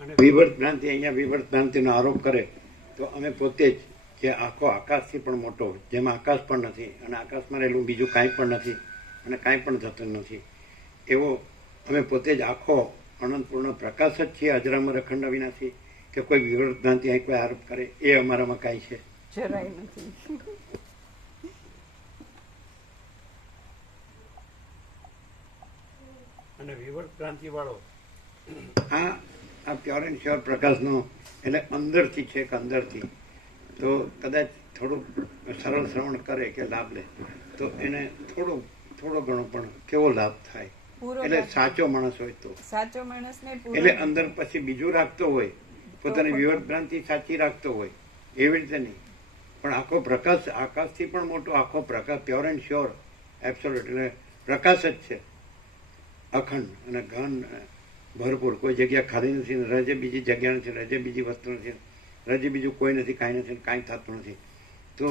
અને વિવર્ત ભ્રાંતિ અહીંયા વિવર્ત ભ્રાંતિનો આરોપ કરે તો અમે પોતે જ જે આખો આકાશથી પણ મોટો હોય, જેમાં આકાશ પણ નથી અને આકાશમાં રહેલું બીજું કાંઈ પણ નથી અને કાંઈ પણ થતું નથી, એવો અમે પોતે જ આખો અનંતપૂર્ણ પ્રકાશ જ છીએ, અજરામર અખંડ અવિનાશી. કે કોઈ વિવર્ત ભ્રાંતિ અહીં કોઈ આરોપ કરે એ અમારામાં કાંઈ છે જરાય નથી. અને વિવર્ત ભ્રાંતિ વાળો આ પ્યોર એન્ડ શ્યોર પ્રકાશનો એટલે અંદરથી છે કે અંદરથી તો કદાચ થોડુંક સરળ શ્રવણ કરે કે લાભ લે તો એને થોડો ઘણો પણ કેવો લાભ થાય. એટલે સાચો માણસ હોય તો સાચો માણસ ને એટલે અંદર પછી બીજું રાખતો હોય, પોતાની વિવર્ત ભ્રાંતિ સાચી રાખતો હોય એવી રીતે નહીં, પણ આખો પ્રકાશ આકાશથી પણ મોટો આખો પ્રકાશ પ્યોર એન્ડ શ્યોર એબ્સોલ્યુટ એટલે પ્રકાશ જ છે, અખંડ અને ઘન ભરપૂર. કોઈ જગ્યા ખાલી નથી, રજે બીજી જગ્યા નથી, રજે બીજી વસ્તુ નથી, રજે બીજું કોઈ નથી, કાંઈ નથી, કાંઈ થતું નથી. તો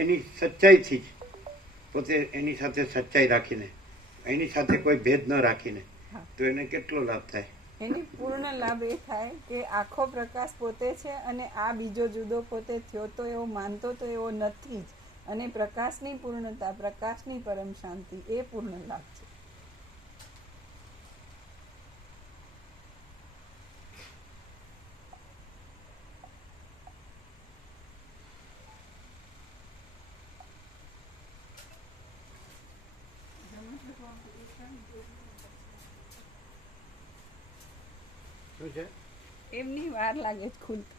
એની સચ્ચાઈથી જ પોતે એની સાથે સચ્ચાઈ રાખીને એની સાથે કોઈ ભેદ ન રાખીને તો એને કેટલો લાભ થાય. એની પૂર્ણ લાભ એ થાય કે આખો પ્રકાશ પોતે છે અને આ બીજો જુદો પોતે થયો તો એવો માનતો તો એવો નથી જ, અને પ્રકાશની પૂર્ણતા, પ્રકાશની પરમ શાંતિ એ પૂર્ણ લાભ છે. શું છે એમની વાર લાગે જ ખુલતા.